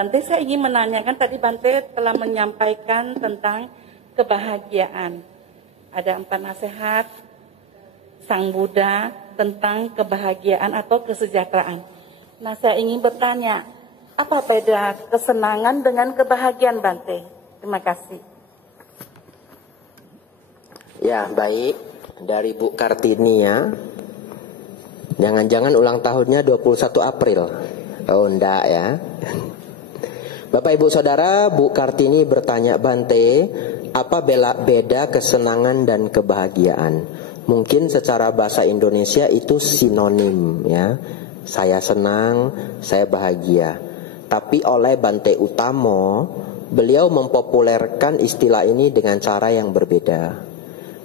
Bante, saya ingin menanyakan, tadi Bante telah menyampaikan tentang kebahagiaan. Ada 4 nasihat Sang Buddha tentang kebahagiaan atau kesejahteraan. Nah, saya ingin bertanya, apa beda kesenangan dengan kebahagiaan, Bante? Terima kasih. Ya, baik. Dari Bu Kartini ya. Jangan-jangan ulang tahunnya 21 April. Oh, enggak ya. Bapak Ibu Saudara, Bu Kartini bertanya, Bante, apa beda kesenangan dan kebahagiaan? Mungkin secara bahasa Indonesia itu sinonim ya. Saya senang, saya bahagia. Tapi oleh Bante Utamo, beliau mempopulerkan istilah ini dengan cara yang berbeda.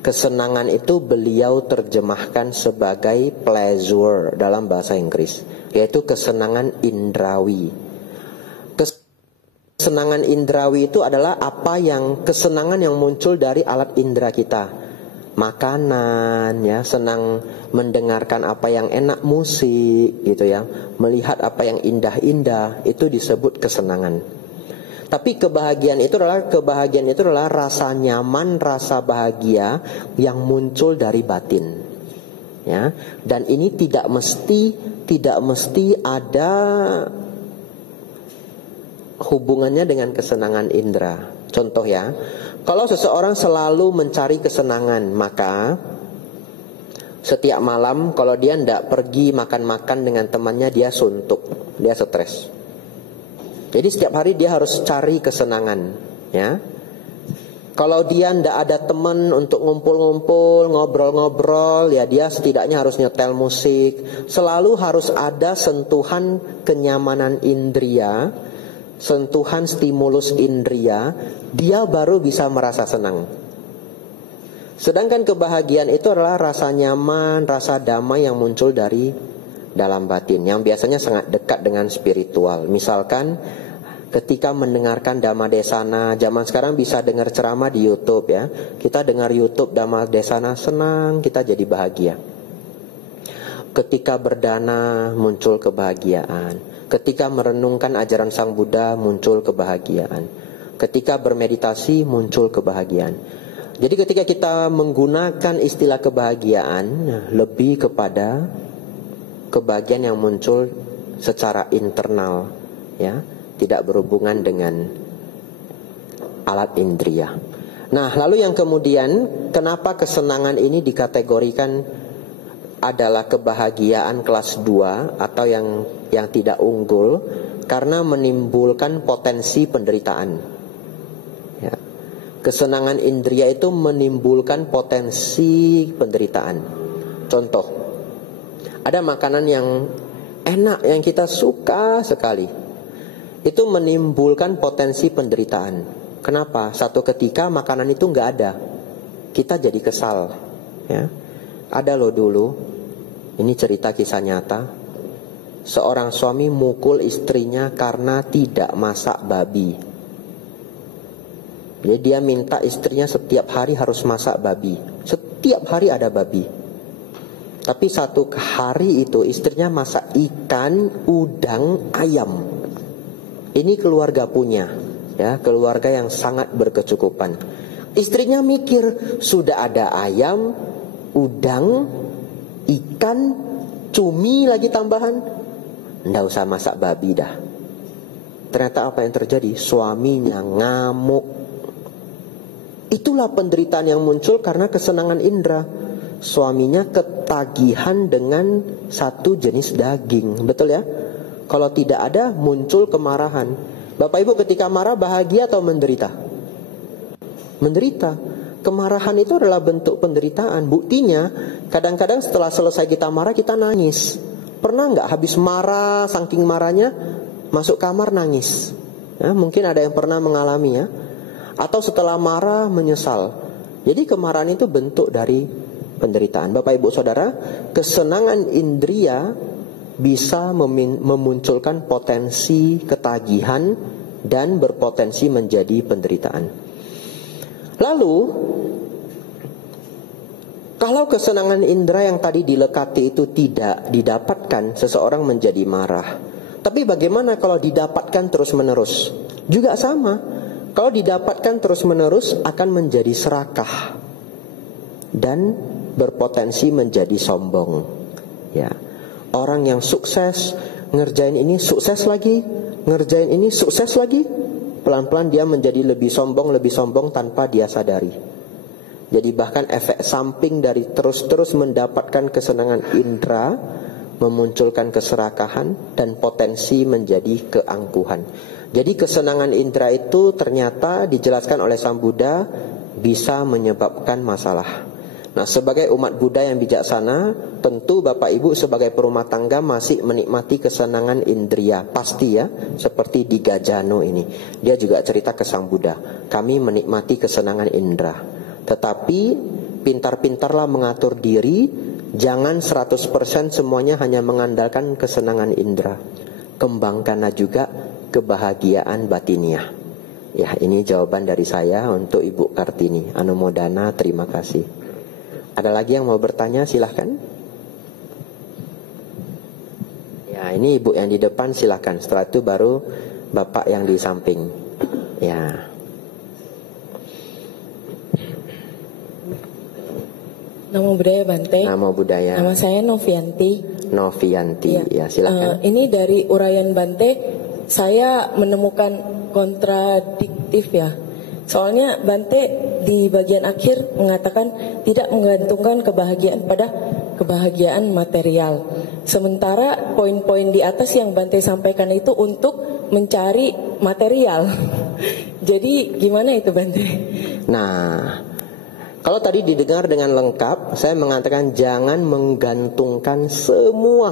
Kesenangan itu beliau terjemahkan sebagai pleasure dalam bahasa Inggris, yaitu kesenangan indrawi. Kesenangan indrawi itu adalah kesenangan yang muncul dari alat indera kita. Makanan ya, senang mendengarkan apa yang enak, musik gitu ya, melihat apa yang indah-indah, itu disebut kesenangan. Tapi kebahagiaan itu adalah rasa nyaman, rasa bahagia yang muncul dari batin. Ya, dan ini tidak mesti ada hubungannya dengan kesenangan indera. Contoh ya, kalau seseorang selalu mencari kesenangan, maka setiap malam kalau dia tidak pergi makan-makan dengan temannya, dia suntuk, dia stres. Jadi setiap hari dia harus cari kesenangan, ya. Kalau dia tidak ada teman untuk ngumpul-ngumpul, ngobrol-ngobrol, ya dia setidaknya harus nyetel musik. Selalu harus ada sentuhan kenyamanan indria, sentuhan stimulus indria, dia baru bisa merasa senang. Sedangkan kebahagiaan itu adalah rasa nyaman, rasa damai yang muncul dari dalam batin, yang biasanya sangat dekat dengan spiritual. Misalkan ketika mendengarkan Dhamma Desana, zaman sekarang bisa dengar ceramah di YouTube ya. Kita dengar YouTube Dhamma Desana, senang, kita jadi bahagia. Ketika berdana muncul kebahagiaan. Ketika merenungkan ajaran Sang Buddha muncul kebahagiaan. Ketika bermeditasi muncul kebahagiaan. Jadi ketika kita menggunakan istilah kebahagiaan, lebih kepada kebahagiaan yang muncul secara internal, ya, tidak berhubungan dengan alat indria. Nah, lalu yang kemudian, kenapa kesenangan ini dikategorikan adalah kebahagiaan kelas 2 atau yang tidak unggul? Karena menimbulkan potensi penderitaan. Ya. Kesenangan indria itu menimbulkan potensi penderitaan. Contoh, ada makanan yang enak, yang kita suka sekali, itu menimbulkan potensi penderitaan. Kenapa? Satu ketika makanan itu nggak ada, kita jadi kesal. Ya. Ada loh dulu, ini cerita kisah nyata, seorang suami mukul istrinya karena tidak masak babi. Jadi dia minta istrinya setiap hari harus masak babi. Setiap hari ada babi. Tapi satu hari itu istrinya masak ikan, udang, ayam. Ini keluarga punya, ya, keluarga yang sangat berkecukupan. Istrinya mikir, sudah ada ayam, udang, ikan, cumi lagi tambahan, nggak usah masak babi dah. Ternyata apa yang terjadi? Suaminya ngamuk. Itulah penderitaan yang muncul karena kesenangan indera. Suaminya ketagihan dengan satu jenis daging, betul ya? Kalau tidak ada, muncul kemarahan. Bapak Ibu ketika marah bahagia atau menderita? Menderita. Kemarahan itu adalah bentuk penderitaan. Buktinya, kadang-kadang setelah selesai kita marah, kita nangis. Pernah nggak habis marah, saking marahnya, masuk kamar nangis? Ya, mungkin ada yang pernah mengalami ya. Atau setelah marah, menyesal. Jadi kemarahan itu bentuk dari penderitaan. Bapak Ibu Saudara, kesenangan indria bisa memunculkan potensi ketagihan dan berpotensi menjadi penderitaan. Lalu, kalau kesenangan indera yang tadi dilekati itu tidak didapatkan, seseorang menjadi marah. Tapi bagaimana kalau didapatkan terus-menerus? Juga sama. Kalau didapatkan terus-menerus akan menjadi serakah dan berpotensi menjadi sombong. Ya. Orang yang sukses ngerjain ini sukses lagi, ngerjain ini sukses lagi, pelan-pelan dia menjadi lebih sombong tanpa dia sadari. Jadi bahkan efek samping dari terus-terus mendapatkan kesenangan indera memunculkan keserakahan dan potensi menjadi keangkuhan. Jadi kesenangan indera itu ternyata dijelaskan oleh Sang Buddha bisa menyebabkan masalah. Nah, sebagai umat Buddha yang bijaksana, tentu Bapak Ibu sebagai perumah tangga masih menikmati kesenangan indria, pasti ya, seperti di Gajano ini. Dia juga cerita ke Sang Buddha, kami menikmati kesenangan indera. Tetapi pintar-pintarlah mengatur diri, jangan 100% semuanya hanya mengandalkan kesenangan indera. Kembangkanlah juga kebahagiaan batiniah. Ya, ini jawaban dari saya untuk Ibu Kartini. Anumodana, terima kasih. Ada lagi yang mau bertanya? Silahkan. Ya, ini Ibu yang di depan silahkan. Setelah itu baru Bapak yang di samping. Ya. Namo Buddhaya Bante. Namo Buddhaya. Nama saya Novianti. Novianti, ya silakan. Ini dari uraian Bante, saya menemukan kontradiktif ya. Soalnya Bante di bagian akhir mengatakan tidak menggantungkan kebahagiaan pada kebahagiaan material. Sementara poin-poin di atas yang Bante sampaikan itu untuk mencari material. Jadi gimana itu Bante? Nah, kalau tadi didengar dengan lengkap, saya mengatakan jangan menggantungkan semua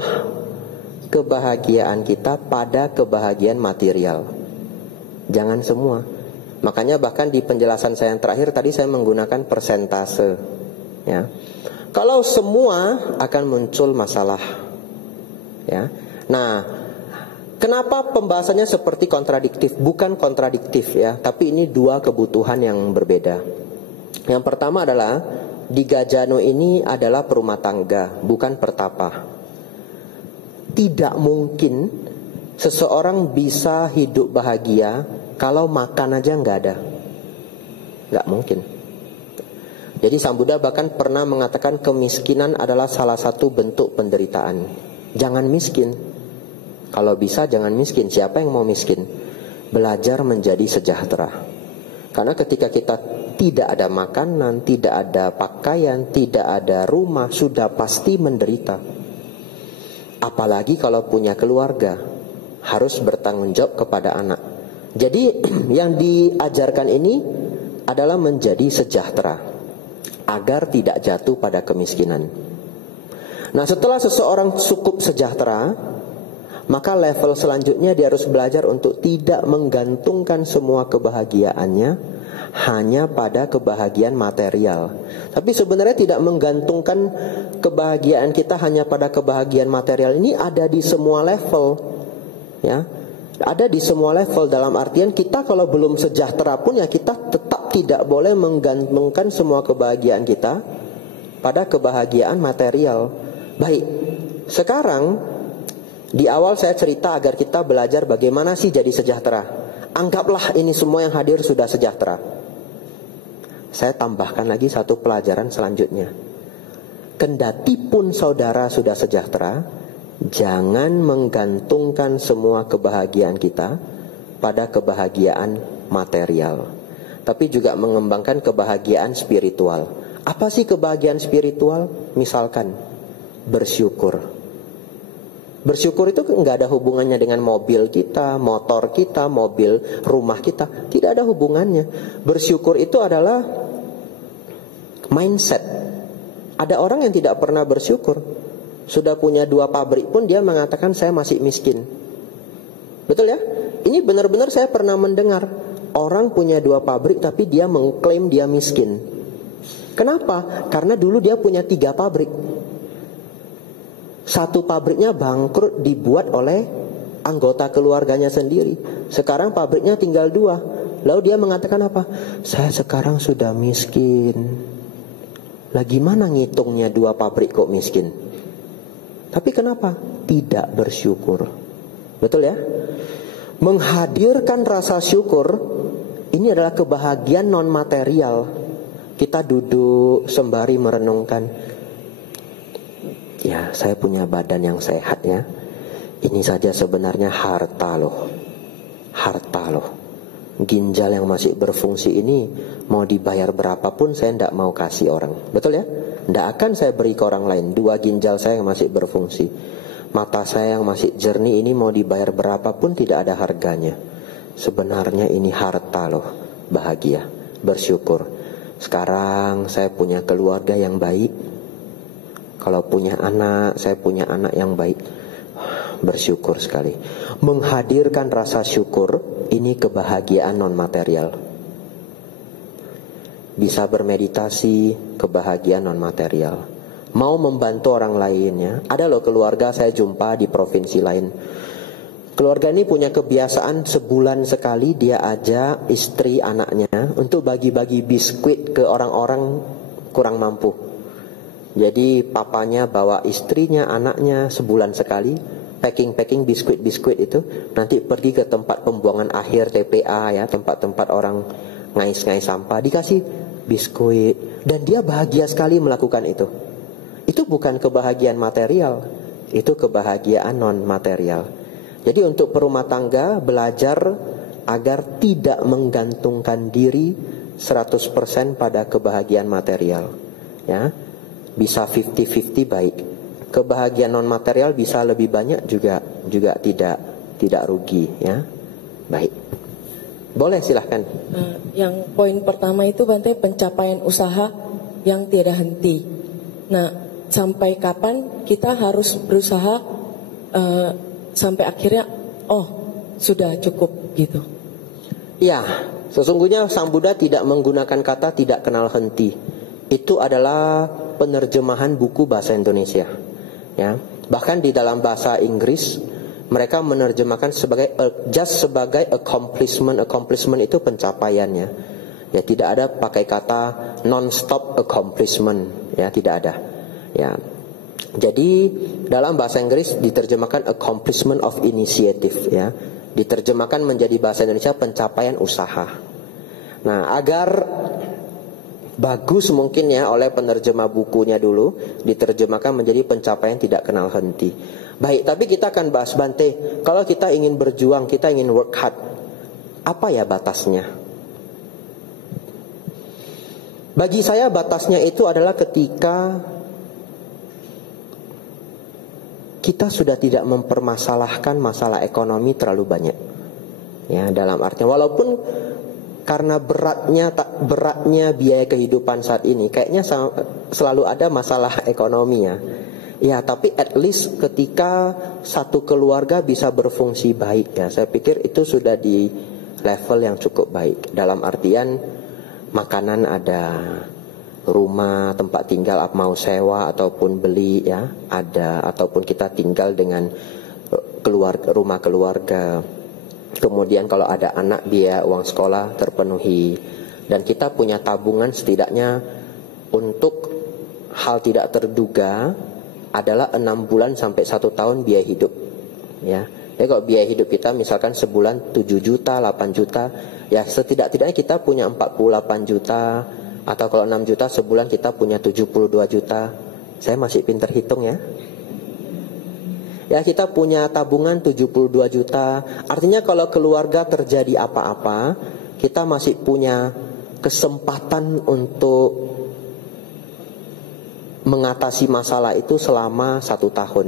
kebahagiaan kita pada kebahagiaan material. Jangan semua. Makanya bahkan di penjelasan saya yang terakhir tadi saya menggunakan persentase. Ya. Kalau semua akan muncul masalah. Ya. Nah, kenapa pembahasannya seperti kontradiktif? Bukan kontradiktif ya, tapi ini dua kebutuhan yang berbeda. Yang pertama adalah di Gajano ini adalah perumah tangga, bukan pertapa. Tidak mungkin seseorang bisa hidup bahagia kalau makan aja nggak ada. Nggak mungkin. Jadi Sang Buddha bahkan pernah mengatakan kemiskinan adalah salah satu bentuk penderitaan. Jangan miskin. Kalau bisa jangan miskin. Siapa yang mau miskin? Belajar menjadi sejahtera. Karena ketika kita tidak ada makanan, tidak ada pakaian, tidak ada rumah, sudah pasti menderita. Apalagi kalau punya keluarga, harus bertanggung jawab kepada anak. Jadi yang diajarkan ini adalah menjadi sejahtera agar tidak jatuh pada kemiskinan. Nah, setelah seseorang cukup sejahtera, maka level selanjutnya dia harus belajar untuk tidak menggantungkan semua kebahagiaannya hanya pada kebahagiaan material. Tapi sebenarnya tidak menggantungkan kebahagiaan kita hanya pada kebahagiaan material ini ada di semua level. Ya. Ada di semua level, dalam artian kita kalau belum sejahtera pun ya kita tetap tidak boleh menggantungkan semua kebahagiaan kita pada kebahagiaan material. Baik, sekarang di awal saya cerita agar kita belajar bagaimana sih jadi sejahtera. Anggaplah ini semua yang hadir sudah sejahtera. Saya tambahkan lagi satu pelajaran selanjutnya. Kendati pun saudara sudah sejahtera, jangan menggantungkan semua kebahagiaan kita pada kebahagiaan material, tapi juga mengembangkan kebahagiaan spiritual. Apa sih kebahagiaan spiritual? Misalkan bersyukur. Bersyukur itu nggak ada hubungannya dengan mobil kita, motor kita, mobil rumah kita. Tidak ada hubungannya. Bersyukur itu adalah mindset. Ada orang yang tidak pernah bersyukur, sudah punya 2 pabrik pun dia mengatakan saya masih miskin. Betul ya? Ini benar-benar saya pernah mendengar orang punya 2 pabrik tapi dia mengklaim dia miskin. Kenapa? Karena dulu dia punya 3 pabrik. 1 pabriknya bangkrut dibuat oleh anggota keluarganya sendiri. Sekarang pabriknya tinggal 2. Lalu dia mengatakan apa? Saya sekarang sudah miskin. Lah gimana ngitungnya 2 pabrik kok miskin? Tapi kenapa? Tidak bersyukur. Betul ya? Menghadirkan rasa syukur ini adalah kebahagiaan non material. Kita duduk sembari merenungkan, ya saya punya badan yang sehat ya. Ini saja sebenarnya harta loh. Harta loh. Ginjal yang masih berfungsi ini mau dibayar berapapun saya tidak mau kasih orang. Betul ya? Tidak akan saya beri ke orang lain. 2 ginjal saya yang masih berfungsi, mata saya yang masih jernih ini mau dibayar berapapun tidak ada harganya. Sebenarnya ini harta loh. Bahagia, bersyukur. Sekarang saya punya keluarga yang baik. Kalau punya anak, saya punya anak yang baik. Bersyukur sekali. Menghadirkan rasa syukur ini kebahagiaan non material. Bisa bermeditasi, kebahagiaan non material. Mau membantu orang lainnya. Ada loh keluarga saya jumpa di provinsi lain. Keluarga ini punya kebiasaan sebulan sekali dia ajak istri anaknya untuk bagi-bagi biskuit ke orang-orang kurang mampu. Jadi papanya bawa istrinya, anaknya sebulan sekali packing biskuit-biskuit itu, nanti pergi ke tempat pembuangan akhir TPA ya, tempat-tempat orang ngais-ngais sampah, dikasih biskuit dan dia bahagia sekali melakukan itu. Itu bukan kebahagiaan material, itu kebahagiaan non material. Jadi untuk perumah tangga belajar agar tidak menggantungkan diri 100% pada kebahagiaan material. Ya. Bisa 50-50 baik. Kebahagiaan non material bisa lebih banyak juga tidak rugi ya. Baik. Boleh silahkan. Yang poin pertama itu Bante, pencapaian usaha yang tiada henti. Nah, sampai kapan kita harus berusaha sampai akhirnya sudah cukup gitu. Ya, sesungguhnya Sang Buddha tidak menggunakan kata tidak kenal henti. Itu adalah penerjemahan buku bahasa Indonesia. Ya, bahkan di dalam bahasa Inggris mereka menerjemahkan sebagai sebagai accomplishment itu pencapaiannya. Ya, tidak ada pakai kata non-stop accomplishment, ya tidak ada. Ya. Jadi dalam bahasa Inggris diterjemahkan accomplishment of initiative ya. Diterjemahkan menjadi bahasa Indonesia pencapaian usaha. Nah, agar bagus mungkin ya oleh penerjemah bukunya dulu diterjemahkan menjadi pencapaian tidak kenal henti. Baik, tapi kita akan bahas Bante, kalau kita ingin berjuang, kita ingin work hard, apa ya batasnya? Bagi saya batasnya itu adalah ketika kita sudah tidak mempermasalahkan masalah ekonomi terlalu banyak. Ya, dalam artinya walaupun karena beratnya biaya kehidupan saat ini kayaknya selalu ada masalah ekonomi ya. Ya, tapi at least ketika satu keluarga bisa berfungsi baik ya, saya pikir itu sudah di level yang cukup baik. Dalam artian makanan ada, rumah, tempat tinggal mau sewa ataupun beli ya, ada, ataupun kita tinggal dengan rumah keluarga. Kemudian kalau ada anak, biaya uang sekolah terpenuhi. Dan kita punya tabungan setidaknya untuk hal tidak terduga adalah 6 bulan sampai 1 tahun biaya hidup ya. Jadi kalau biaya hidup kita misalkan sebulan 7 juta, 8 juta, ya setidak-tidaknya kita punya 48 juta. Atau kalau 6 juta sebulan kita punya 72 juta. Saya masih pinter hitung ya. Ya, kita punya tabungan 72 juta. Artinya kalau keluarga terjadi apa-apa, kita masih punya kesempatan untuk mengatasi masalah itu selama 1 tahun.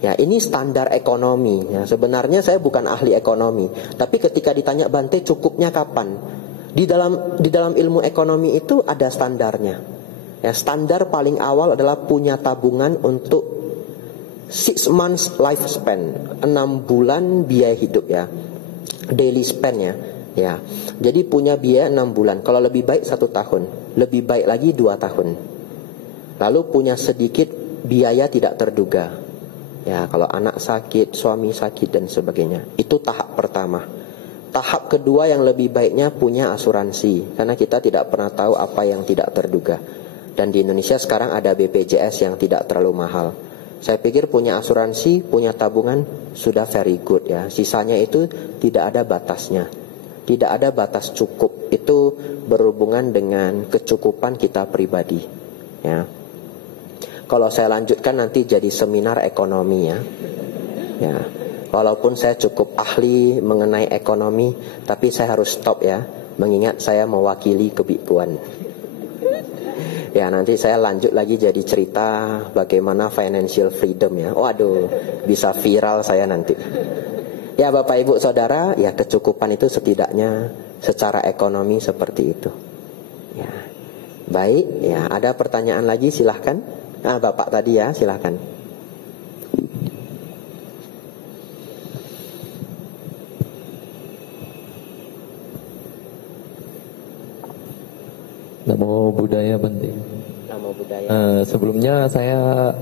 Ya, ini standar ekonomi ya. Sebenarnya saya bukan ahli ekonomi, tapi ketika ditanya Bante cukupnya kapan? Di dalam ilmu ekonomi itu ada standarnya. Ya, standar paling awal adalah punya tabungan untuk 6 months lifespan, 6 bulan biaya hidup ya, daily spend ya. Ya, jadi punya biaya 6 bulan. Kalau lebih baik 1 tahun, lebih baik lagi 2 tahun. Lalu punya sedikit biaya tidak terduga. Ya, kalau anak sakit, suami sakit dan sebagainya. Itu tahap pertama. Tahap kedua yang lebih baiknya punya asuransi, karena kita tidak pernah tahu apa yang tidak terduga. Dan di Indonesia sekarang ada BPJS yang tidak terlalu mahal. Saya pikir punya asuransi, punya tabungan sudah very good ya. Sisanya itu tidak ada batasnya. Tidak ada batas cukup. Itu berhubungan dengan kecukupan kita pribadi ya. Kalau saya lanjutkan nanti jadi seminar ekonomi ya. Ya. Walaupun saya cukup ahli mengenai ekonomi, tapi saya harus stop ya, mengingat saya mewakili kebikuan. Ya, nanti saya lanjut lagi jadi cerita bagaimana financial freedom ya. Waduh, bisa viral saya nanti. Ya Bapak Ibu Saudara, ya kecukupan itu setidaknya secara ekonomi seperti itu. Ya. Baik, ya ada pertanyaan lagi silahkan. Bapak tadi ya, silahkan. Namo Buddhaya Bante. Namo Buddhaya. Sebelumnya saya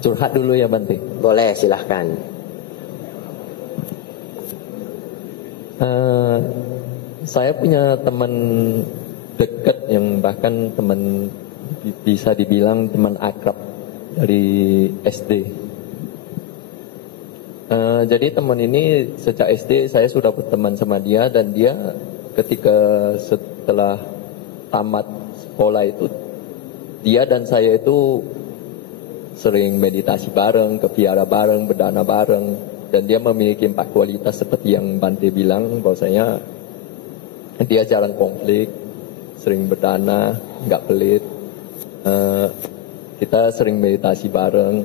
curhat dulu ya Bante. Boleh, silahkan. Saya punya teman dekat yang bahkan teman bisa dibilang teman akrab dari SD. Jadi teman ini sejak SD saya sudah berteman sama dia, dan dia ketika setelah tamat sekolah itu, dia dan saya itu sering meditasi bareng, ke vihara bareng, berdana bareng, dan dia memiliki 4 kualitas seperti yang Bante bilang, bahwasanya dia jarang konflik, sering berdana, nggak pelit, kita sering meditasi bareng.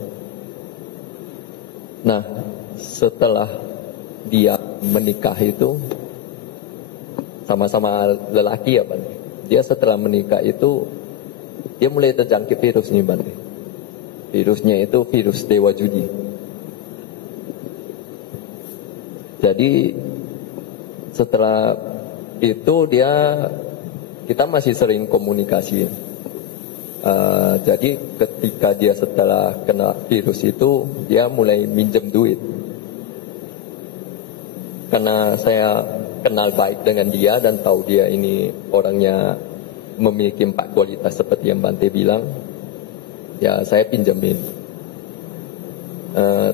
Nah, setelah dia menikah itu sama-sama lelaki ya Bante. Dia setelah menikah itu dia mulai terjangkit virus nih Bante. Virusnya itu virus dewa judi. Jadi setelah itu kita masih sering komunikasi. Jadi ketika dia setelah kena virus itu, dia mulai minjem duit. Karena saya kenal baik dengan dia dan tahu dia ini orangnya memiliki 4 kualitas seperti yang Bante bilang, ya saya pinjemin.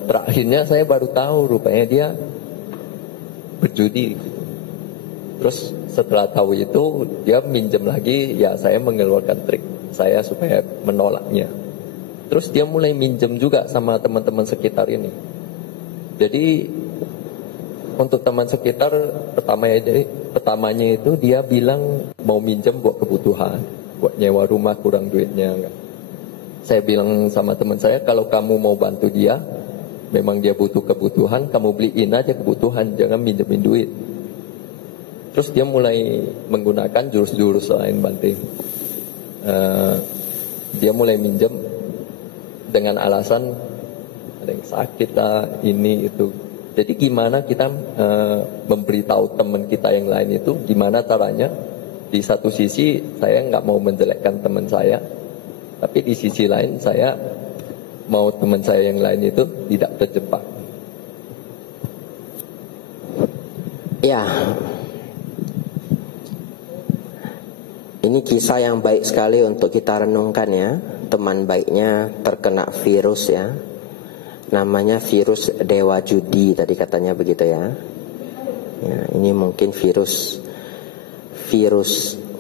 Terakhirnya saya baru tahu rupanya dia berjudi. Terus setelah tahu itu dia minjem lagi, ya saya mengeluarkan trik saya supaya menolaknya. Terus dia mulai minjem juga sama teman-teman sekitar ini. Jadi untuk teman sekitar pertamanya itu dia bilang mau minjem buat kebutuhan, buat nyewa rumah kurang duitnya. Saya bilang sama teman saya, kalau kamu mau bantu dia, memang dia butuh kebutuhan, kamu beliin aja kebutuhan, jangan minjemin duit. Terus dia mulai menggunakan jurus-jurus lain Bante. Dia mulai minjem dengan alasan ada yang sakit lah, ini itu. Jadi gimana kita memberitahu teman kita yang lain itu, gimana caranya? Di satu sisi saya nggak mau menjelekkan teman saya, tapi di sisi lain saya mau teman saya yang lain itu tidak terjebak. Ya, ini kisah yang baik sekali untuk kita renungkan ya. Teman baiknya terkena virus ya. Namanya virus dewa judi tadi katanya begitu ya. Ya, ini mungkin virus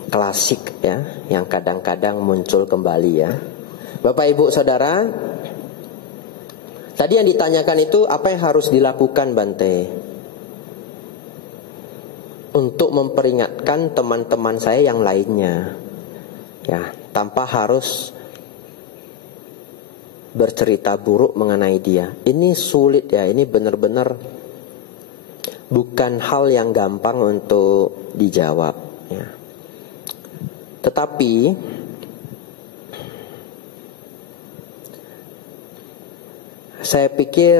klasik ya, yang kadang-kadang muncul kembali ya. Bapak Ibu Saudara, tadi yang ditanyakan itu apa yang harus dilakukan Bante untuk memperingatkan teman-teman saya yang lainnya, ya, tanpa harus bercerita buruk mengenai dia. Ini sulit ya, ini benar-benar bukan hal yang gampang untuk dijawab ya. Tetapi saya pikir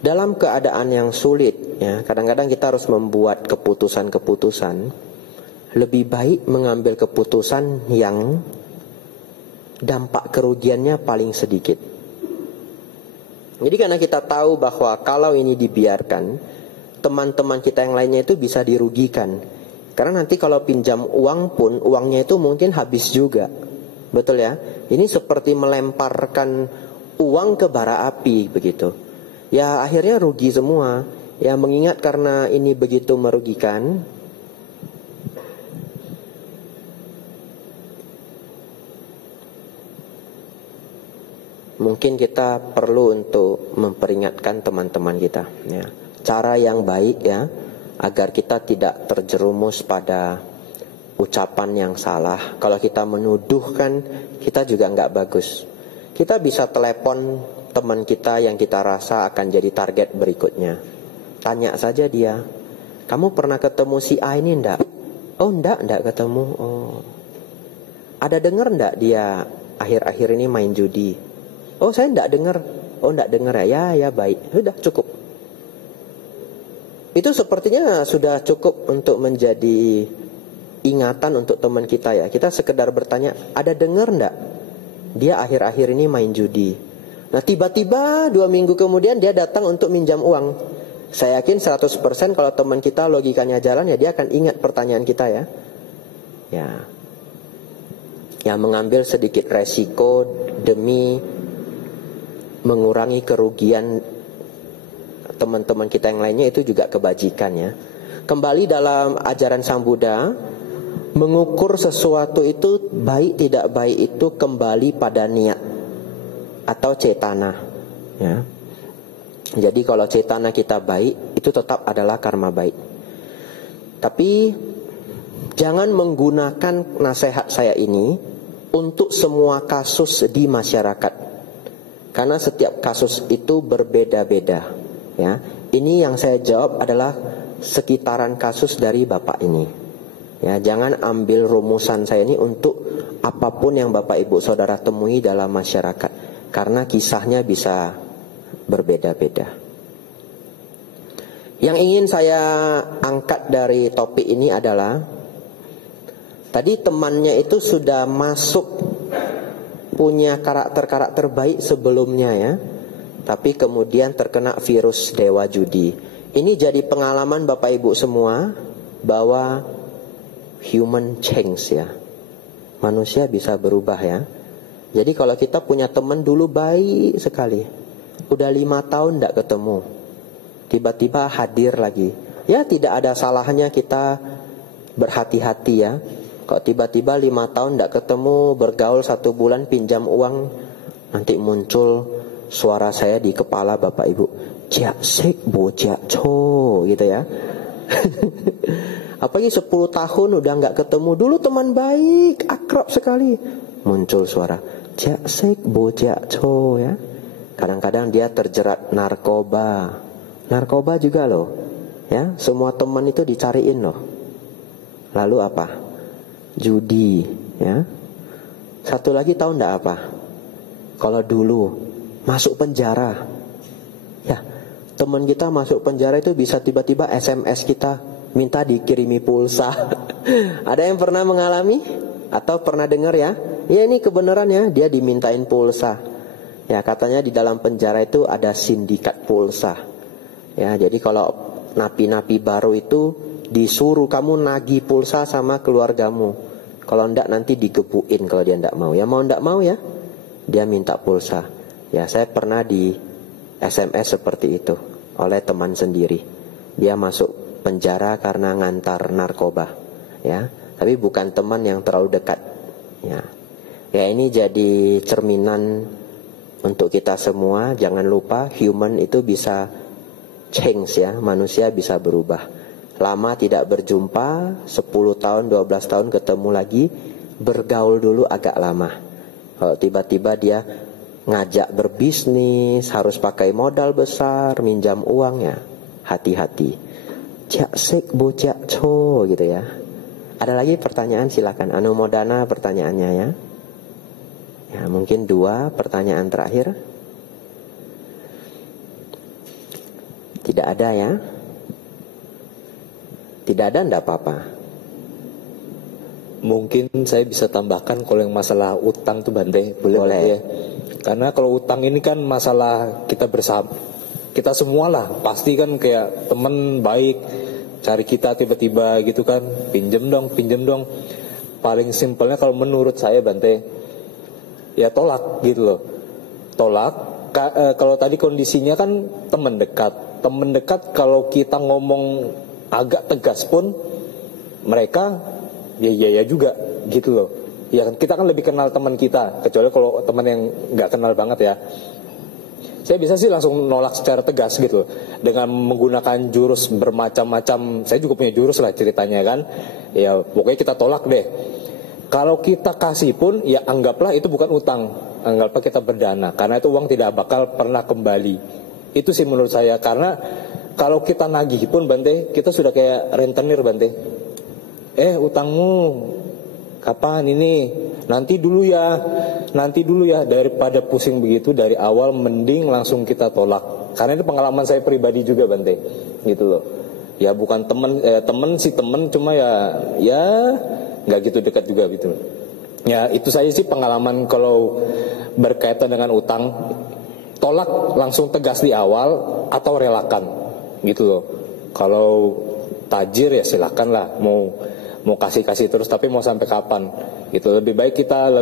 dalam keadaan yang sulit ya, kadang-kadang kita harus membuat keputusan-keputusan. Lebih baik mengambil keputusan yang dampak kerugiannya paling sedikit. Jadi karena kita tahu bahwa kalau ini dibiarkan, teman-teman kita yang lainnya itu bisa dirugikan. Karena nanti kalau pinjam uang pun, uangnya itu mungkin habis juga. Betul ya? Ini seperti melemparkan uang ke bara api begitu. Ya akhirnya rugi semua. Ya mengingat karena ini begitu merugikan, mungkin kita perlu untuk memperingatkan teman-teman kita ya. Cara yang baik ya, agar kita tidak terjerumus pada ucapan yang salah. Kalau kita menuduhkan, kita juga nggak bagus. Kita bisa telepon teman kita yang kita rasa akan jadi target berikutnya. Tanya saja dia, kamu pernah ketemu si A ini enggak? Oh enggak ketemu. Oh, ada dengar enggak dia akhir-akhir ini main judi? Oh saya enggak dengar. Oh enggak dengar ya, ya baik. Sudah cukup. Itu sepertinya sudah cukup untuk menjadi ingatan untuk teman kita ya. Kita sekedar bertanya, ada dengar enggak dia akhir-akhir ini main judi? Nah tiba-tiba 2 minggu kemudian dia datang untuk minjam uang. Saya yakin 100% kalau teman kita logikanya jalan ya dia akan ingat pertanyaan kita ya. Ya mengambil sedikit resiko demi mengurangi kerugian teman-teman kita yang lainnya, itu juga kebajikan ya. Kembali dalam ajaran Sang Buddha, mengukur sesuatu itu baik tidak baik itu kembali pada niat atau cetana ya. Jadi kalau cetana kita baik, itu tetap adalah karma baik. Tapi jangan menggunakan nasihat saya ini untuk semua kasus di masyarakat, karena setiap kasus itu berbeda-beda ya. Ini yang saya jawab adalah sekitaran kasus dari Bapak ini ya. Jangan ambil rumusan saya ini untuk apapun yang Bapak Ibu Saudara temui dalam masyarakat, karena kisahnya bisa berbeda-beda. Yang ingin saya angkat dari topik ini adalah, tadi temannya itu sudah masuk punya karakter-karakter baik sebelumnya ya, tapi kemudian terkena virus dewa judi. Ini jadi pengalaman Bapak Ibu semua bahwa human change ya, manusia bisa berubah ya. Jadi kalau kita punya teman dulu baik sekali, udah 5 tahun tidak ketemu, tiba-tiba hadir lagi, ya tidak ada salahnya kita berhati-hati ya. Kok tiba-tiba 5 tahun tidak ketemu, bergaul 1 bulan pinjam uang, nanti muncul suara saya di kepala Bapak Ibu, Jia sek bo jia cho gitu ya. Apalagi 10 tahun udah nggak ketemu, dulu teman baik, akrab sekali, muncul suara Jia sek bo jia cho ya. Kadang-kadang dia terjerat narkoba. Narkoba juga loh ya, semua teman itu dicariin loh. Lalu apa? Judi ya. Satu lagi tahu enggak apa? Kalau dulu masuk penjara ya, teman kita masuk penjara itu bisa tiba-tiba SMS kita minta dikirimi pulsa. Ada yang pernah mengalami atau pernah dengar ya? Ya ini kebenaran ya, dia dimintain pulsa. Ya katanya di dalam penjara itu ada sindikat pulsa. Ya jadi kalau napi-napi baru itu disuruh kamu nagih pulsa sama keluargamu. Kalau enggak nanti digebukin kalau dia enggak mau. Ya mau enggak mau ya, dia minta pulsa. Ya saya pernah di SMS seperti itu oleh teman sendiri. Dia masuk penjara karena ngantar narkoba. Ya, tapi bukan teman yang terlalu dekat. Ya ini jadi cerminan untuk kita semua. Jangan lupa human itu bisa change ya, manusia bisa berubah. Lama tidak berjumpa, 10 tahun, 12 tahun ketemu lagi, bergaul dulu agak lama. Kalau tiba-tiba dia ngajak berbisnis, harus pakai modal besar, minjam uang ya, hati-hati. Cak sek bocak co gitu ya. Ada lagi pertanyaan, silakan. Anumodana pertanyaannya ya. Ya, mungkin 2 pertanyaan terakhir. Tidak ada ya? Tidak ada, enggak apa-apa. Mungkin saya bisa tambahkan kalau yang masalah utang tuh Bante, boleh ya? Karena kalau utang ini kan masalah kita bersama, kita semua lah, pasti kan kayak temen baik cari kita tiba-tiba gitu kan, pinjem dong. Paling simpelnya kalau menurut saya Bante, ya tolak gitu loh. Tolak. Kalau tadi kondisinya kan teman dekat kalau kita ngomong agak tegas pun mereka ya juga gitu loh. Ya kita kan lebih kenal teman kita, kecuali kalau teman yang nggak kenal banget ya. Saya bisa sih langsung nolak secara tegas gitu dengan menggunakan jurus bermacam-macam. Saya juga punya jurus lah ceritanya kan. Ya pokoknya kita tolak deh. Kalau kita kasih pun ya anggaplah itu bukan utang, anggaplah kita berdana, karena itu uang tidak bakal pernah kembali. Itu sih menurut saya, karena kalau kita nagih pun Bante, kita sudah kayak rentenir Bante. Utangmu kapan ini? Nanti dulu ya, daripada pusing begitu dari awal, mending langsung kita tolak. Karena itu pengalaman saya pribadi juga Bante, gitu loh. Ya bukan temen sih temen, cuma ya nggak gitu dekat juga gitu. Ya itu saja sih pengalaman kalau berkaitan dengan utang. Tolak langsung tegas di awal atau relakan gitu loh. Kalau tajir ya silakan lah, mau kasih terus, tapi mau sampai kapan gitu. Lebih baik kita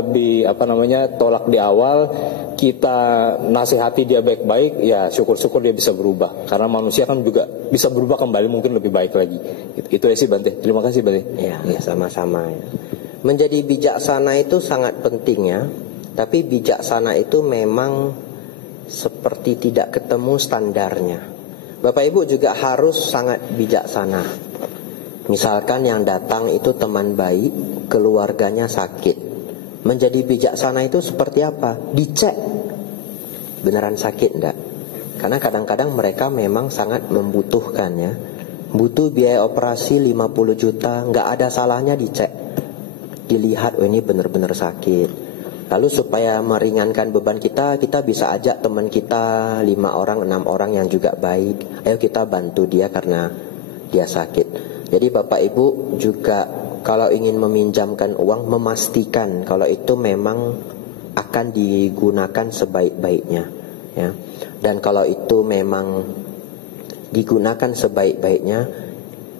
tolak di awal, kita nasihati dia baik-baik, ya syukur-syukur dia bisa berubah, karena manusia kan juga bisa berubah kembali, mungkin lebih baik lagi. Itu ya sih Bante. Terima kasih Bante. Ya sama-sama ya. Menjadi bijaksana itu sangat penting ya. Tapi bijaksana itu memang seperti tidak ketemu standarnya. Bapak Ibu juga harus sangat bijaksana. Misalkan yang datang itu teman baik, keluarganya sakit. Menjadi bijaksana itu seperti apa? Dicek beneran sakit enggak? Karena kadang-kadang mereka memang sangat membutuhkan ya. Butuh biaya operasi 50 juta, enggak ada salahnya dicek. Dilihat, ini benar-benar sakit. Lalu supaya meringankan beban kita bisa ajak teman kita 5 orang, 6 orang yang juga baik. Ayo kita bantu dia karena dia sakit. Jadi Bapak Ibu juga kalau ingin meminjamkan uang, memastikan kalau itu memang akan digunakan sebaik-baiknya ya. Dan kalau itu memang digunakan sebaik-baiknya,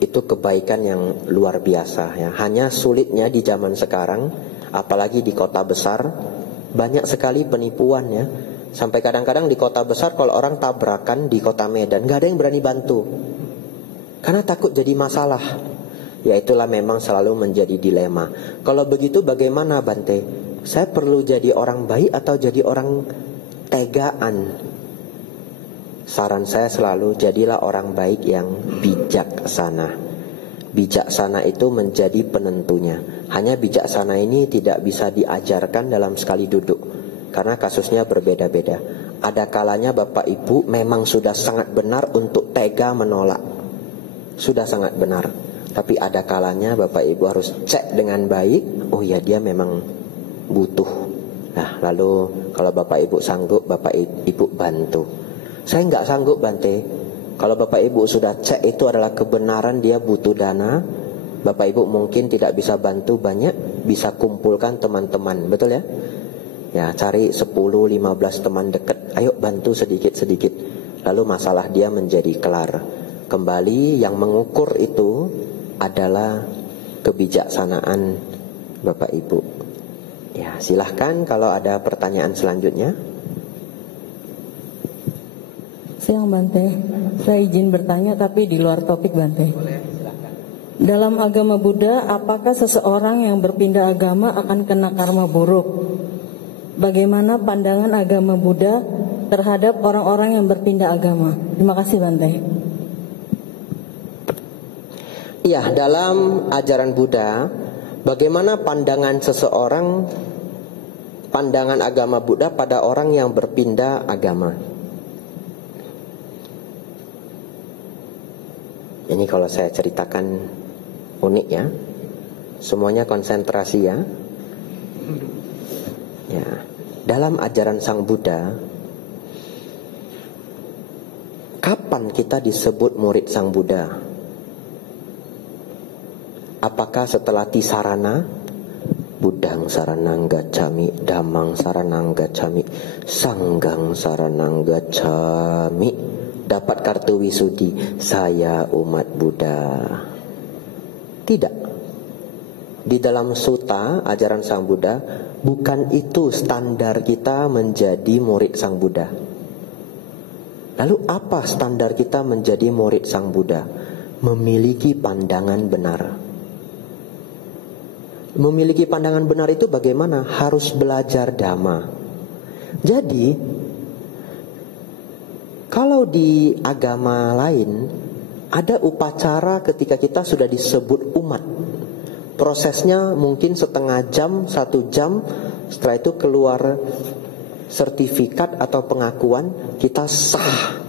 itu kebaikan yang luar biasa ya. Hanya sulitnya di zaman sekarang, apalagi di kota besar, banyak sekali penipuan ya. Sampai kadang-kadang di kota besar kalau orang tabrakan di kota Medan, gak ada yang berani bantu, karena takut jadi masalah. Ya itulah memang selalu menjadi dilema. Kalau begitu bagaimana Bante? Saya perlu jadi orang baik atau jadi orang tegaan? Saran saya selalu jadilah orang baik yang bijaksana. Bijaksana itu menjadi penentunya. Hanya bijaksana ini tidak bisa diajarkan dalam sekali duduk, karena kasusnya berbeda-beda. Ada kalanya Bapak Ibu memang sudah sangat benar untuk tega menolak, sudah sangat benar. Tapi ada kalanya Bapak Ibu harus cek dengan baik, oh ya dia memang butuh. Nah lalu kalau Bapak Ibu sanggup, Bapak Ibu bantu. Saya nggak sanggup Bante. Kalau Bapak Ibu sudah cek itu adalah kebenaran, dia butuh dana, Bapak Ibu mungkin tidak bisa bantu banyak, bisa kumpulkan teman-teman, betul ya? Ya cari 10-15 teman dekat, ayo bantu sedikit-sedikit. Lalu masalah dia menjadi kelar. Kembali yang mengukur itu adalah kebijaksanaan Bapak Ibu. Ya silahkan kalau ada pertanyaan selanjutnya. Siang Bante, saya izin bertanya tapi di luar topik Bante. Dalam agama Buddha, apakah seseorang yang berpindah agama akan kena karma buruk? Bagaimana pandangan agama Buddha terhadap orang-orang yang berpindah agama? Terima kasih Bante. Iya, dalam ajaran Buddha, bagaimana pandangan seseorang, pandangan agama Buddha pada orang yang berpindah agama? Ini kalau saya ceritakan unik ya. Semuanya konsentrasi ya. Ya, dalam ajaran Sang Buddha, kapan kita disebut murid Sang Buddha? Apakah setelah Tisarana? Buddhang saranang gacchami, dhammang saranang gacchami, sanggang saranang gacchami, dapat kartu wisudi, saya umat Buddha? Tidak. Di dalam sutta, ajaran Sang Buddha, bukan itu standar kita menjadi murid Sang Buddha. Lalu apa standar kita menjadi murid Sang Buddha? Memiliki pandangan benar. Memiliki pandangan benar itu bagaimana? Harus belajar dhamma. Jadi, kalau di agama lain ada upacara ketika kita sudah disebut umat. Prosesnya mungkin setengah jam, 1 jam. Setelah itu keluar sertifikat atau pengakuan kita sah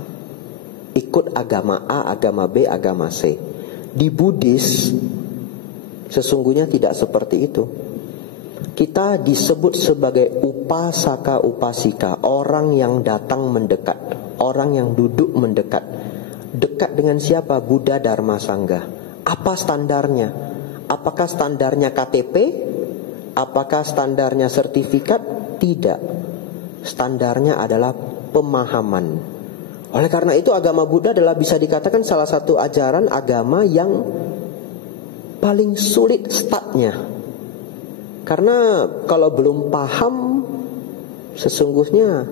ikut agama A, agama B, agama C. Di Buddhis sesungguhnya tidak seperti itu. Kita disebut sebagai upasaka upasika, orang yang datang mendekat, orang yang duduk mendekat. Dekat dengan siapa? Buddha, Dharma, Sangha. Apa standarnya? Apakah standarnya KTP? Apakah standarnya sertifikat? Tidak. Standarnya adalah pemahaman. Oleh karena itu agama Buddha adalah bisa dikatakan salah satu ajaran agama yang paling sulit startnya. Karena kalau belum paham, sesungguhnya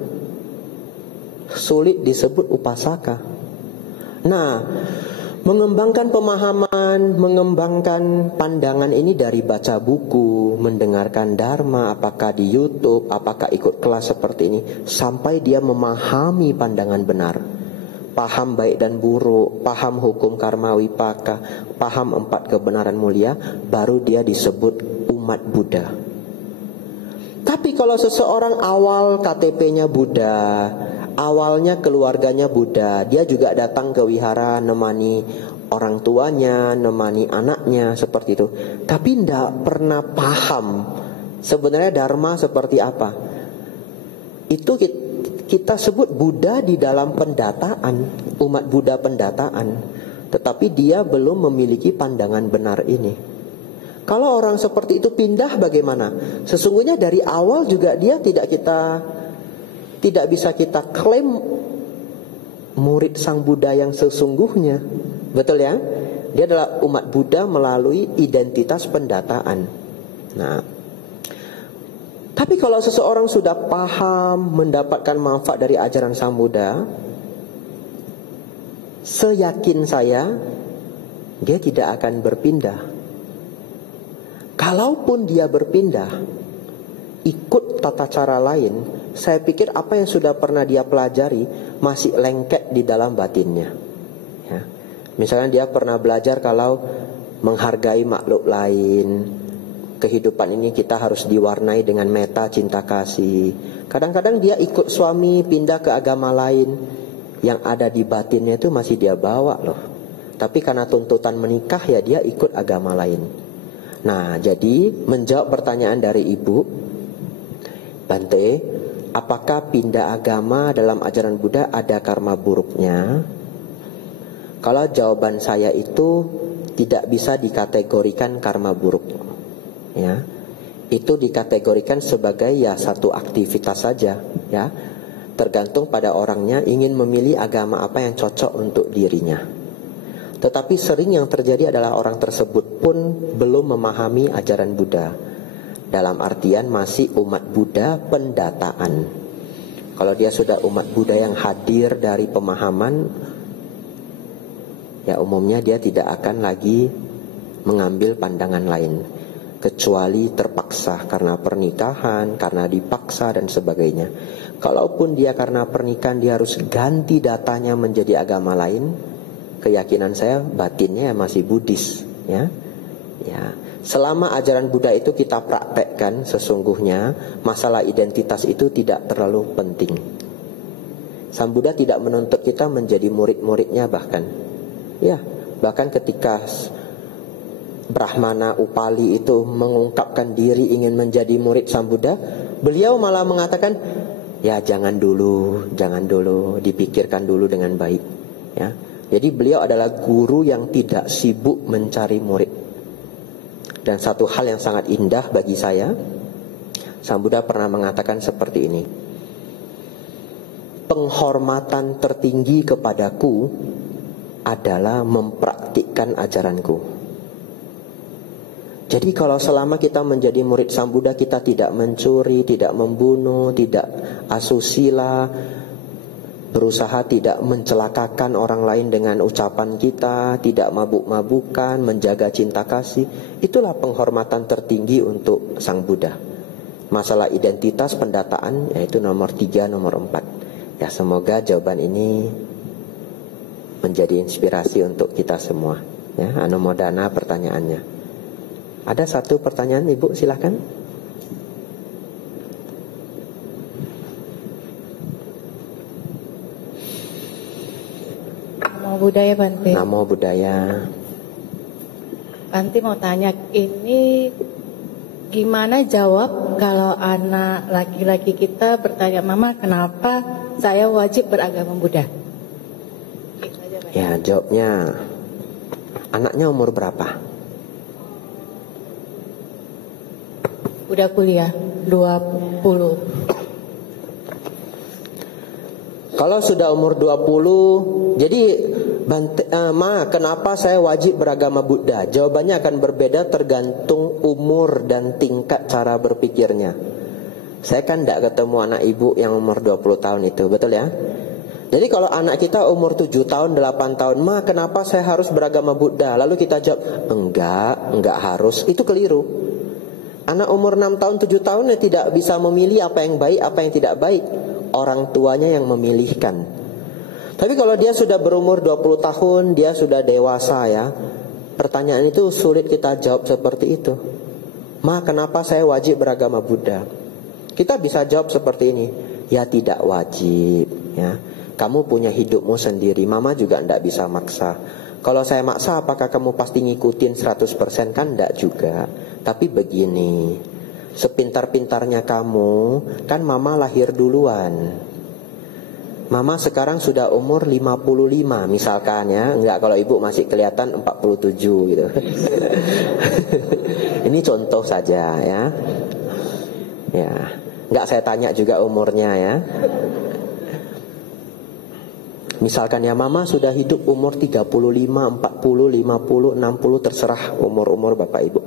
sulit disebut upasaka. Nah, mengembangkan pemahaman, mengembangkan pandangan ini dari baca buku, mendengarkan dharma, apakah di YouTube, apakah ikut kelas seperti ini, sampai dia memahami pandangan benar. Paham baik dan buruk, paham hukum karma wipaka, paham 4 kebenaran mulia, baru dia disebut umat Buddha. Tapi kalau seseorang awal KTP-nya Buddha, awalnya keluarganya Buddha, dia juga datang ke wihara nemani orang tuanya, nemani anaknya, seperti itu. Tapi tidak pernah paham sebenarnya dharma seperti apa. Itu kita sebut Buddha di dalam pendataan, umat Buddha pendataan. Tetapi dia belum memiliki pandangan benar ini. Kalau orang seperti itu pindah bagaimana? Sesungguhnya dari awal juga dia tidak bisa kita klaim murid Sang Buddha yang sesungguhnya. Betul ya? Dia adalah umat Buddha melalui identitas pendataan. Nah, tapi kalau seseorang sudah paham, mendapatkan manfaat dari ajaran Sang Buddha, seyakin saya, dia tidak akan berpindah. Kalaupun dia berpindah, ikut tata cara lain, saya pikir apa yang sudah pernah dia pelajari masih lengket di dalam batinnya. Ya. Misalnya dia pernah belajar kalau menghargai makhluk lain, kehidupan ini kita harus diwarnai dengan metta, cinta kasih. Kadang-kadang dia ikut suami pindah ke agama lain, yang ada di batinnya itu masih dia bawa loh. Tapi karena tuntutan menikah ya dia ikut agama lain. Nah, jadi menjawab pertanyaan dari Ibu Bante, apakah pindah agama dalam ajaran Buddha ada karma buruknya? Kalau jawaban saya itu tidak bisa dikategorikan karma buruk, ya, itu dikategorikan sebagai ya satu aktivitas saja, ya, tergantung pada orangnya ingin memilih agama apa yang cocok untuk dirinya. Tetapi sering yang terjadi adalah orang tersebut pun belum memahami ajaran Buddha. Dalam artian masih umat Buddha pendataan. Kalau dia sudah umat Buddha yang hadir dari pemahaman, ya umumnya dia tidak akan lagi mengambil pandangan lain, kecuali terpaksa karena pernikahan, karena dipaksa dan sebagainya. Kalaupun dia karena pernikahan dia harus ganti datanya menjadi agama lain, keyakinan saya batinnya masih Buddhis, ya. Ya, selama ajaran Buddha itu kita praktekkan, sesungguhnya masalah identitas itu tidak terlalu penting. Sang Buddha tidak menuntut kita menjadi murid-muridnya bahkan. Ya, bahkan ketika Brahmana Upali itu mengungkapkan diri ingin menjadi murid Sang Buddha, beliau malah mengatakan, ya jangan dulu, dipikirkan dulu dengan baik, ya. Jadi beliau adalah guru yang tidak sibuk mencari murid. Dan satu hal yang sangat indah bagi saya, Sang Buddha pernah mengatakan seperti ini: penghormatan tertinggi kepadaku adalah mempraktikkan ajaranku. Jadi kalau selama kita menjadi murid Sang Buddha, kita tidak mencuri, tidak membunuh, tidak asusila, berusaha tidak mencelakakan orang lain dengan ucapan kita, tidak mabuk-mabukan, menjaga cinta kasih, itulah penghormatan tertinggi untuk Sang Buddha. Masalah identitas pendataan yaitu nomor 3, nomor 4. Ya, semoga jawaban ini menjadi inspirasi untuk kita semua. Ya, anumodana pertanyaannya. Ada satu pertanyaan, Ibu, silahkan. Namo Buddhaya, Bante. Namo Buddhaya. Bante mau tanya, ini gimana jawab kalau anak laki-laki kita bertanya, Mama, kenapa saya wajib beragama Buddha? Gitu aja, Bante. Ya, jawabnya, anaknya umur berapa? Udah kuliah 20. Kalau sudah umur 20, jadi Ma, kenapa saya wajib beragama Buddha? Jawabannya akan berbeda tergantung umur dan tingkat cara berpikirnya. Saya kan tidak ketemu anak ibu yang umur 20 tahun itu, betul ya? Jadi kalau anak kita umur 7 tahun, 8 tahun, Ma, kenapa saya harus beragama Buddha? Lalu kita jawab, enggak harus. Itu keliru. Anak umur 6 tahun, 7 tahun ya tidak bisa memilih apa yang baik, apa yang tidak baik. Orang tuanya yang memilihkan. Tapi kalau dia sudah berumur 20 tahun, dia sudah dewasa ya, pertanyaan itu sulit kita jawab seperti itu. Ma, kenapa saya wajib beragama Buddha? Kita bisa jawab seperti ini, ya tidak wajib ya. Kamu punya hidupmu sendiri, Mama juga tidak bisa maksa. Kalau saya maksa, apakah kamu pasti ngikutin 100%? Kan tidak juga. Tapi begini, sepintar-pintarnya kamu, kan Mama lahir duluan. Mama sekarang sudah umur 55 misalkan ya. Enggak, kalau ibu masih kelihatan 47 gitu. Ini contoh saja ya. Ya, enggak saya tanya juga umurnya ya. Misalkan ya, Mama sudah hidup umur 35, 40, 50, 60, terserah umur-umur Bapak Ibu.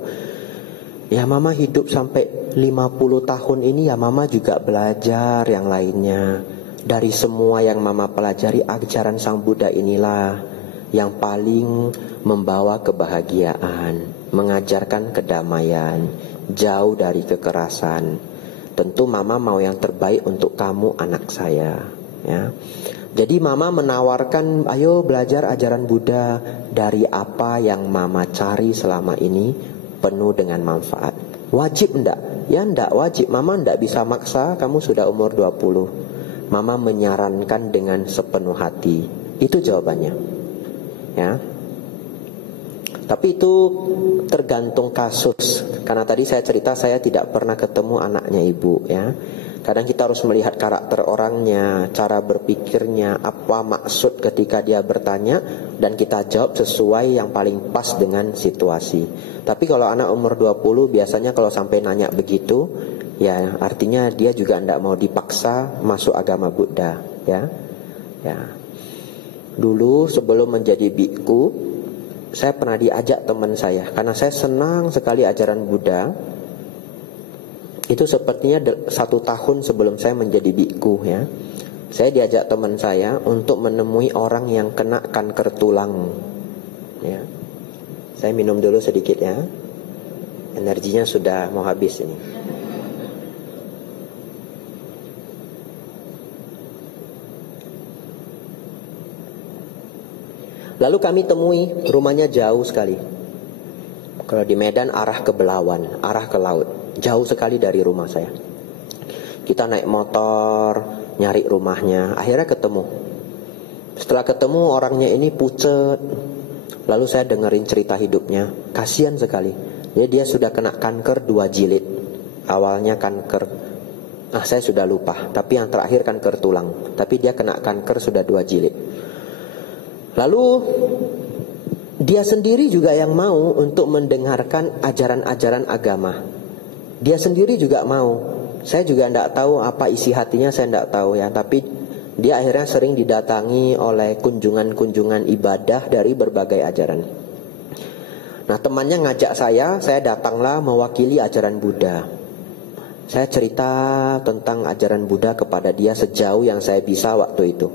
Ya, Mama hidup sampai 50 tahun ini ya, Mama juga belajar yang lainnya. Dari semua yang Mama pelajari, ajaran Sang Buddha inilah yang paling membawa kebahagiaan, mengajarkan kedamaian, jauh dari kekerasan. Tentu Mama mau yang terbaik untuk kamu, anak saya ya. Jadi Mama menawarkan, ayo belajar ajaran Buddha. Dari apa yang Mama cari selama ini penuh dengan manfaat. Wajib enggak? Ya enggak wajib. Mama enggak bisa maksa, kamu sudah umur 20. Mama menyarankan dengan sepenuh hati. Itu jawabannya ya. Tapi itu tergantung kasus. Karena tadi saya cerita saya tidak pernah ketemu anaknya ibu ya. Kadang kita harus melihat karakter orangnya, cara berpikirnya, apa maksud ketika dia bertanya, dan kita jawab sesuai yang paling pas dengan situasi. Tapi kalau anak umur 20 biasanya kalau sampai nanya begitu, ya artinya dia juga tidak mau dipaksa masuk agama Buddha ya. Ya. Dulu sebelum menjadi biku, saya pernah diajak teman saya, karena saya senang sekali ajaran Buddha. Itu sepertinya 1 tahun sebelum saya menjadi biku ya. Saya diajak teman saya untuk menemui orang yang kena kanker tulang ya. Saya minum dulu sedikit ya. Energinya sudah mau habis ini. Lalu kami temui, rumahnya jauh sekali. Kalau di Medan arah ke Belawan, arah ke laut, jauh sekali dari rumah saya. Kita naik motor, nyari rumahnya, akhirnya ketemu. Setelah ketemu orangnya ini pucet. Lalu saya dengerin cerita hidupnya, kasihan sekali. Dia sudah kena kanker 2 jilid. Awalnya kanker, saya sudah lupa, tapi yang terakhir kanker tulang. Tapi dia kena kanker sudah 2 jilid. Lalu dia sendiri juga yang mau untuk mendengarkan ajaran-ajaran agama. Dia sendiri juga mau. Saya juga tidak tahu apa isi hatinya, saya tidak tahu ya. Tapi dia akhirnya sering didatangi oleh kunjungan-kunjungan ibadah dari berbagai ajaran. Nah, temannya ngajak saya datanglah mewakili ajaran Buddha. Saya cerita tentang ajaran Buddha kepada dia sejauh yang saya bisa waktu itu.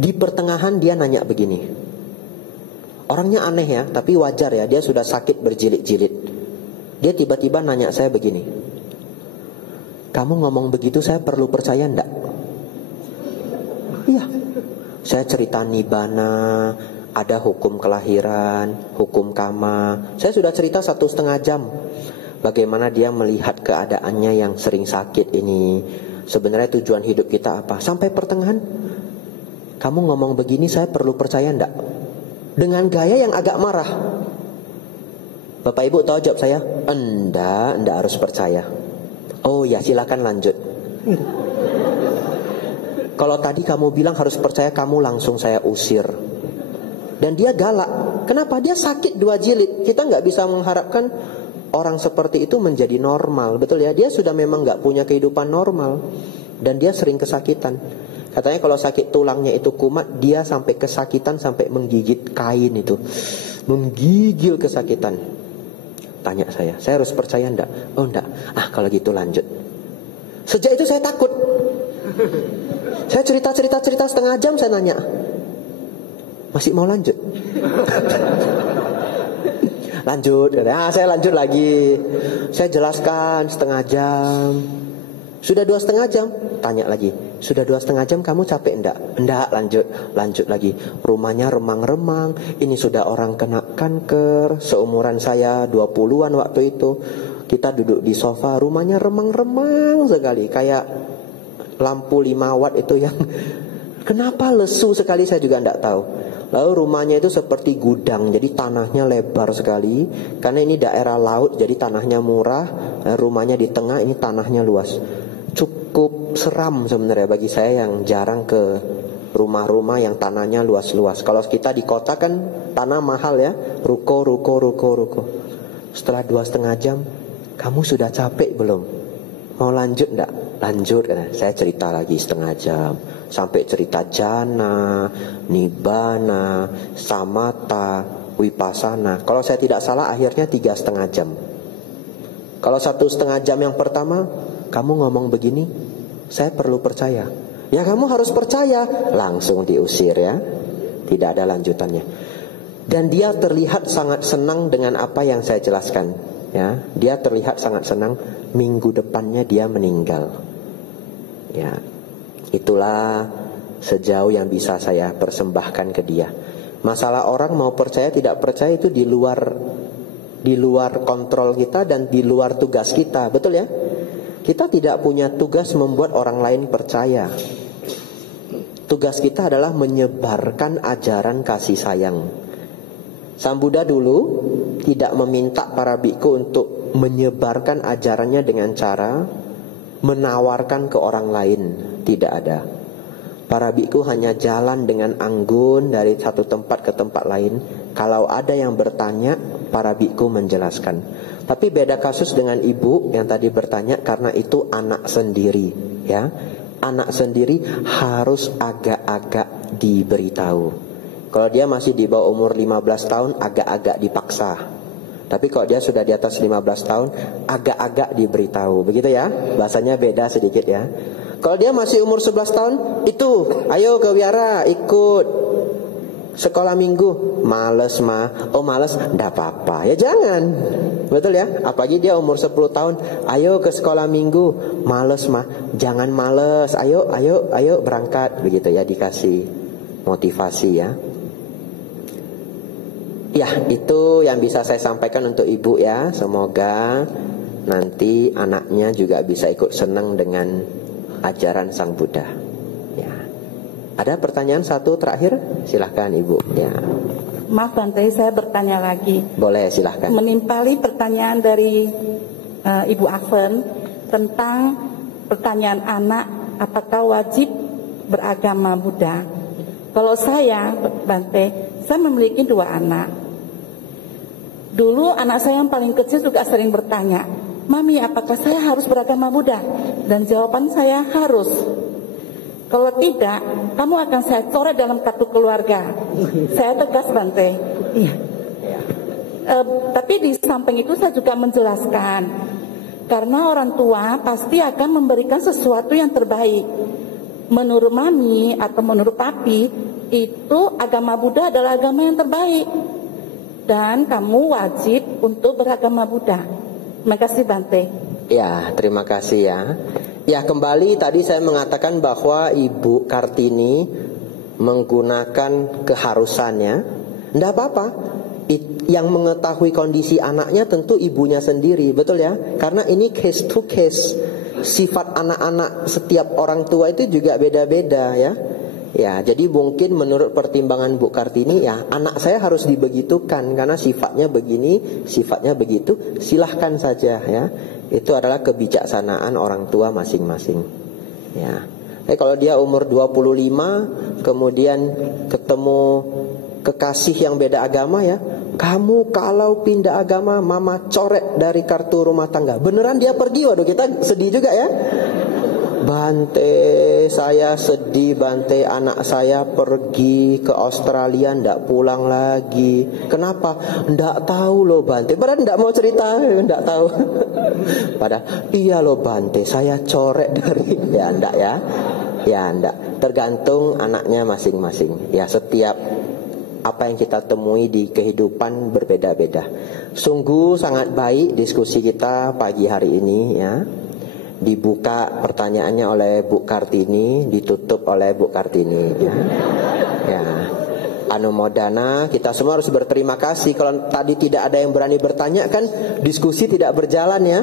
Di pertengahan dia nanya begini. Orangnya aneh ya, tapi wajar ya, dia sudah sakit berjilid-jilid. Dia tiba-tiba nanya saya begini. Kamu ngomong begitu saya perlu percaya enggak? Iya. Saya cerita Nibbana, ada hukum kelahiran, hukum kama. Saya sudah cerita 1,5 jam. Bagaimana dia melihat keadaannya yang sering sakit ini. Sebenarnya tujuan hidup kita apa? Sampai pertengahan, kamu ngomong begini saya perlu percaya enggak? Dengan gaya yang agak marah. Bapak Ibu tahu jawab saya? Enggak harus percaya. Oh ya, silakan lanjut. Kalau tadi kamu bilang harus percaya, kamu langsung saya usir. Dan dia galak. Kenapa? Dia sakit 2 jilid. Kita nggak bisa mengharapkan orang seperti itu menjadi normal. Betul ya? Dia sudah memang nggak punya kehidupan normal. Dan dia sering kesakitan. Katanya kalau sakit tulangnya itu kumat, dia sampai kesakitan sampai menggigit kain itu. Menggigil kesakitan. Tanya saya harus percaya enggak? Oh enggak. Kalau gitu lanjut. Sejak itu saya takut. Saya cerita 1,5 jam, saya nanya, masih mau lanjut? Lanjut. Saya lanjut lagi. Saya jelaskan 1,5 jam. Sudah 2,5 jam, tanya lagi. Sudah 2,5 jam kamu capek enggak? Enggak, lanjut lagi. Rumahnya remang-remang. Ini sudah orang kena kanker. Seumuran saya 20-an waktu itu. Kita duduk di sofa, rumahnya remang-remang sekali. Kayak lampu 5 watt itu yang kenapa lesu sekali saya juga enggak tahu. Lalu rumahnya itu seperti gudang, jadi tanahnya lebar sekali. Karena ini daerah laut, jadi tanahnya murah. Rumahnya di tengah, ini tanahnya luas. Cukup seram sebenarnya bagi saya yang jarang ke rumah-rumah yang tanahnya luas-luas. Kalau kita di kota kan tanah mahal ya, ruko. Setelah 2,5 jam, kamu sudah capek belum? Mau lanjut enggak? Lanjut. Saya cerita lagi 1,5 jam. Sampai cerita jana, nibbana, samatha, vipassana. Kalau saya tidak salah akhirnya 3,5 jam. Kalau 1,5 jam yang pertama, kamu ngomong begini, saya perlu percaya. Ya kamu harus percaya. Langsung diusir ya. Tidak ada lanjutannya. Dan dia terlihat sangat senang dengan apa yang saya jelaskan. Ya, dia terlihat sangat senang. Minggu depannya dia meninggal. Ya, itulah sejauh yang bisa saya persembahkan ke dia. Masalah orang mau percaya tidak percaya itu di luar kontrol kita dan di luar tugas kita, betul ya? Kita tidak punya tugas membuat orang lain percaya. Tugas kita adalah menyebarkan ajaran kasih sayang. Sang Buddha dulu tidak meminta para biku untuk menyebarkan ajarannya dengan cara menawarkan ke orang lain. Tidak ada. Para biku hanya jalan dengan anggun dari satu tempat ke tempat lain. Kalau ada yang bertanya, para biku menjelaskan. Tapi beda kasus dengan ibu yang tadi bertanya, karena itu anak sendiri, ya. Anak sendiri harus agak-agak diberitahu. Kalau dia masih di bawah umur 15 tahun, agak-agak dipaksa. Tapi kalau dia sudah di atas 15 tahun, agak-agak diberitahu. Begitu ya, bahasanya beda sedikit ya. Kalau dia masih umur 11 tahun, itu, ayo ke wihara, ikut sekolah minggu. Males mah, oh males, enggak apa-apa. Ya jangan, betul ya. Apalagi dia umur 10 tahun, ayo ke sekolah minggu. Males mah, jangan males, ayo berangkat. Begitu ya, dikasih motivasi ya. Ya, itu yang bisa saya sampaikan untuk ibu ya. Semoga nanti anaknya juga bisa ikut senang dengan ajaran Sang Buddha. Ya. Ada pertanyaan satu terakhir? Silahkan ibu. Ya. Maaf Bante, saya bertanya lagi. Boleh, silahkan. Menimpali pertanyaan dari Ibu Afen tentang pertanyaan anak, apakah wajib beragama Buddha? Kalau saya, Bante, saya memiliki 2 anak. Dulu anak saya yang paling kecil juga sering bertanya, Mami, apakah saya harus beragama Buddha? Dan jawaban saya harus. Kalau tidak, kamu akan saya coret dalam kartu keluarga. Saya tegas Bante. Iya. Tapi di samping itu saya juga menjelaskan, karena orang tua pasti akan memberikan sesuatu yang terbaik. Menurut mami atau menurut papi, itu agama Buddha adalah agama yang terbaik. Dan kamu wajib untuk beragama Buddha. Terima kasih Bante. Ya, terima kasih ya. Ya, kembali tadi saya mengatakan bahwa Ibu Kartini menggunakan keharusannya. Tidak apa-apa. Yang mengetahui kondisi anaknya tentu ibunya sendiri, betul ya? Karena ini case to case. Sifat anak-anak setiap orang tua itu juga beda-beda ya. Ya, jadi mungkin menurut pertimbangan Bu Kartini, ya anak saya harus dibegitukan karena sifatnya begini, sifatnya begitu. Silahkan saja ya. Itu adalah kebijaksanaan orang tua masing-masing. Ya. Kalau dia umur 25 kemudian ketemu kekasih yang beda agama ya, kamu kalau pindah agama mama coret dari kartu rumah tangga. Beneran dia pergi, waduh kita sedih juga ya. Bante, saya sedih Bante, anak saya pergi ke Australia ndak pulang lagi. Kenapa? Ndak tahu loh Bante. Padahal ndak mau cerita, ndak tahu. Padahal iya loh Bante, saya coret dari ya ndak ya. Ya ndak, tergantung anaknya masing-masing. Ya setiap apa yang kita temui di kehidupan berbeda-beda. Sungguh sangat baik diskusi kita pagi hari ini ya. Dibuka pertanyaannya oleh Bu Kartini, ditutup oleh Bu Kartini ya. Ya. Anumodana, kita semua harus berterima kasih. Kalau tadi tidak ada yang berani bertanya kan diskusi tidak berjalan ya.